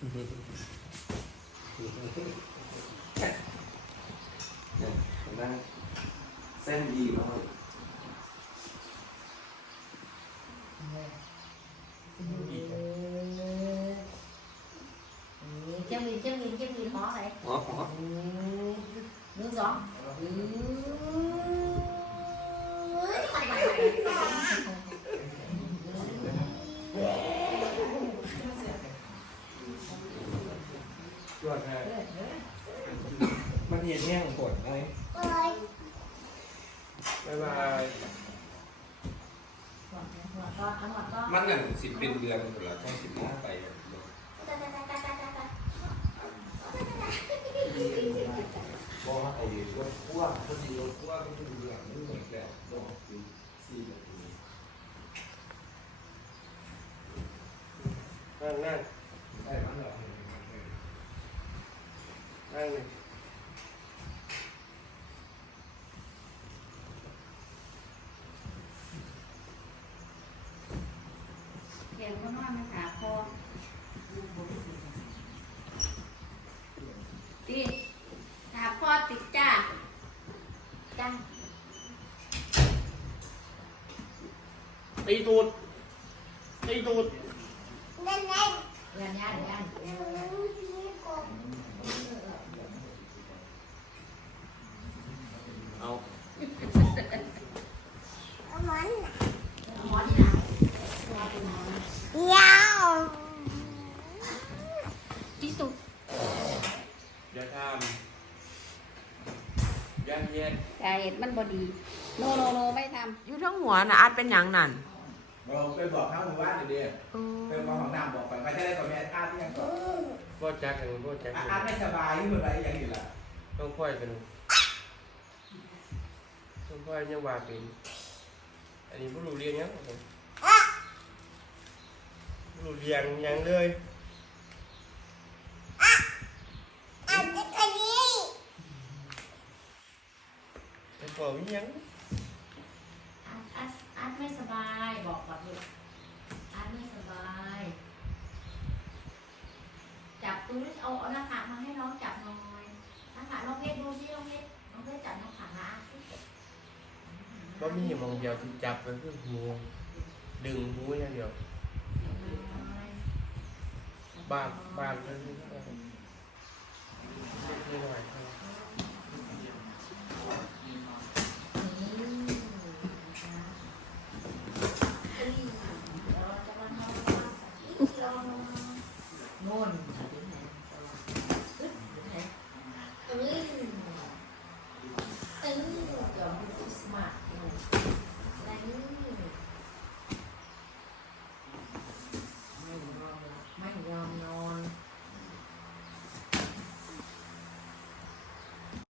นั่งเส้นดีมาก chân đi chân đi chân đi khó này อ๋ออ๋อ nước gió Ừ. รวจให้มันเห็นแห้งปวดไหมบ๊ายบาย con ăn mặt con มันนั่นสิเป็นเดือนหมดแล้วต้องสิบห้าไปอะบอกว่าไอ้รถพ่วงคนดีรถพ่วงก็เป็นเรื่องไม่เหมือนแบบบอกอยู่สี่นาทีนั่งนั่งได้มั้งเหรอ นั่งเลยเห็นคนนอนมันขาคอติดขาคอติดจ้าจ้าตีตูดตีตูดยันยันยันเอา หมอนนี่นะ ที่สุด อย่าทำยันเย็นแต่เหตุมันบดีโนโนโนไม่ทอยู่ทั้งหัวนะอาจเป็นหยังนั่นเราไปบอกข้างหมู่บ้านเดียวไปบอกของน้ำบอกไปไปจะได้กับแม่อาร์ตยังก่อนพ่อจักกันพ่อจักอาร์ตไม่สบายที่เมื่อไรยังอยู่ล่ะต้องค่อยเป็นต้องค่อยยังว่าเป็นอันนี้ผู้รู้เรียนยังผู้รู้เรียนยังเลย บอกว่ายังอาร์ตอาร์ตอาร์ตไม่สบายบอกก่อนลูกอาร์ตไม่สบาย จับตรงนี้เอาเอาหน้าผากมาให้น้องจับหน่อยหน้าผากน้องเพชรดูสิน้องเพชรน้องเพชรจับหน้าผากนะอาร์ตสิก็มีมองเดียวที่จับก็คือหูดึงหูอย่างเดียวบางบางก็คือไม่หน่อยครับนู่น